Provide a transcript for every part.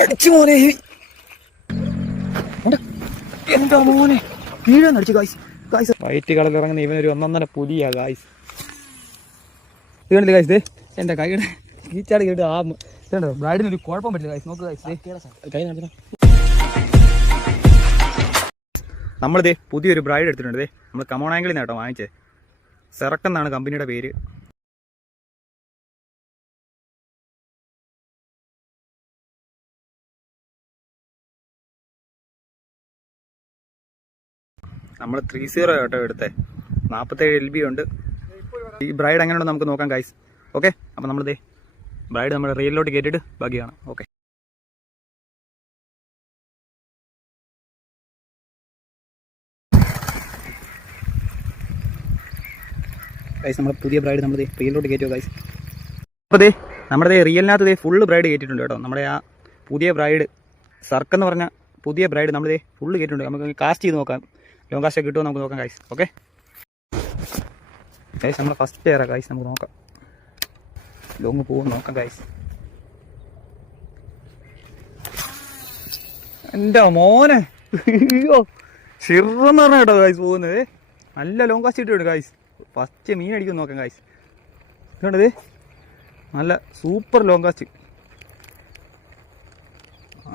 അടിച്ചു മോനെ. എന്താ? മോനെ? വീഴാൻ അടിച്ചു ഗായ്സ് ഗായ്സ് വൈറ്റ് കളറിൽ ഇറങ്ങുന്ന ഇവനൊരു ഒന്നൊന്നര പുലിയാ ഗായ്സ് ഇത് കണ്ടില്ല ഗായ്സ് എന്റെ കൈയുടെ കീച്ചാട് കേട്ട് ആ ഇതുണ്ടോ? ബ്രൈഡിന് ഒരു കുഴപ്പം പറ്റില്ല ഗായ്സ് നോക്ക് ഗായ്സ് കൈ നടത്തണം. നമ്മളിതേ പുതിയൊരു ബ്രൈഡ് എടുത്തിട്ടുണ്ട് നമ്മൾ കമോൺ ആംഗിളിൽ നിന്ന് കേട്ടോ വാങ്ങിച്ചത്. സെറക്ട് കമ്പനിയുടെ പേര്. നമ്മൾ ത്രീ സീറോ കേട്ടോ എടുത്തേ. നാൽപ്പത്തേഴ് എൽ ബി ഉണ്ട്. ഈ ബ്രൈഡ് എങ്ങനെയുണ്ട് നമുക്ക് നോക്കാം ഗൈസ് ഓക്കെ അപ്പോൾ നമ്മളിതേ ബ്രൈഡ് നമ്മുടെ റെയിലിലോട്ട് കയറ്റിയിട്ട് ബാക്കിയാണ് ഓക്കെ ഗൈസ് നമ്മുടെ പുതിയ ബ്രൈഡ് നമ്മൾ റെയിലിലോട്ട് കയറ്റുമോ ഗൈസ് അപ്പോൾ ദേ നമ്മുടെ റിയലിനകത്ത് ദേ ഫുള്ള് ബ്രൈഡ് കയറ്റിയിട്ടുണ്ട് കേട്ടോ. നമ്മുടെ ആ പുതിയ ബ്രൈഡ് സർക്കെന്ന് പറഞ്ഞ പുതിയ ബ്രൈഡ് നമ്മൾ ദേ ഫുള്ള് കയറ്റിയിട്ടുണ്ട് നമുക്ക് കാസ്റ്റ് ചെയ്ത് നോക്കാം. ലോങ് കാസ്റ്റ് കിട്ടുമോ നമുക്ക് നോക്കാം കായ്സ് ഓക്കെ കൈസ് നമ്മൾ ഫസ്റ്റ് ഇയറാ കായ്സ് നമുക്ക് നോക്കാം. ലോങ് പോകും നോക്കാം കായ്സ് എന്താ മോനെ. അയ്യോ. പറഞ്ഞ കേട്ടോ ഗൈസ് പോകുന്നത്. നല്ല ലോങ് കാസ്റ്റ് ഇട്ടുണ്ട് ഗൈസ് ഫസ്റ്റ് മീൻ അടിക്കും നോക്കാം ഗൈസ് ഇതുണ്ടത് നല്ല സൂപ്പർ ലോങ് കാസ്റ്റ്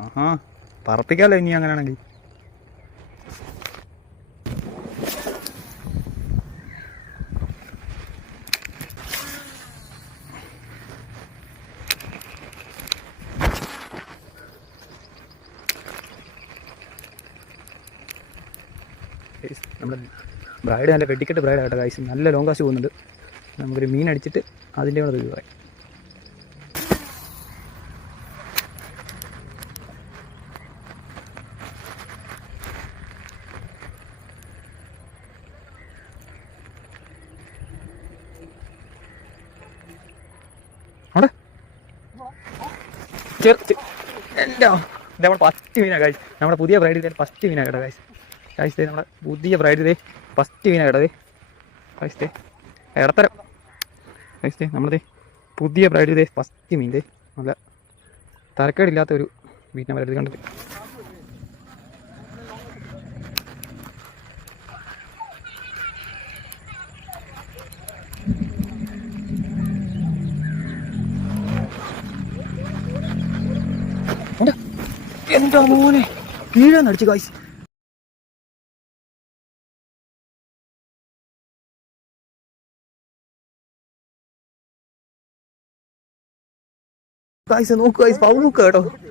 ആഹാ. പറപ്പിക്കാമല്ലോ ഇനി അങ്ങനെയാണെങ്കിൽ. നമ്മുടെ ബ്രൈഡ് നല്ല വെടിക്കെട്ട് ബ്രൈഡ് ആട്ടോ ഗൈസ് നല്ല ലോങ് കാശ് പോകുന്നുണ്ട്. നമുക്കൊരു മീൻ അടിച്ചിട്ട് അതിന്റെ കൂടെ റിവ്യൂ പറയാം അവിടെ? നമ്മുടെ ഫസ്റ്റ് മീനാണ് കാഴ്ച നമ്മുടെ പുതിയ ബ്രൈഡിൽ ഫസ്റ്റ് മീനാണ് കേട്ടോ കാഴ്ച കാഴ്ച നമ്മുടെ പുതിയ ബ്രൈഡിൽ ഫസ്റ്റ് മീനാണ് കേട്ടത് കാഴ്ച ഇടത്തരം. കാഴ്ച നമ്മളത് പുതിയ ബ്രൈഡിൽ ഫസ്റ്റ് മീൻ ദേ. നല്ല തരക്കേടില്ലാത്ത ഒരു മീൻ വരരുത് കണ്ടത്. എന്താ? മോനെ? കീഴാന്നടിച്ചു അടിച്ചു കായ്സ് കായ്സ് നോക്കു കായ്സ് പൗ കേട്ടോ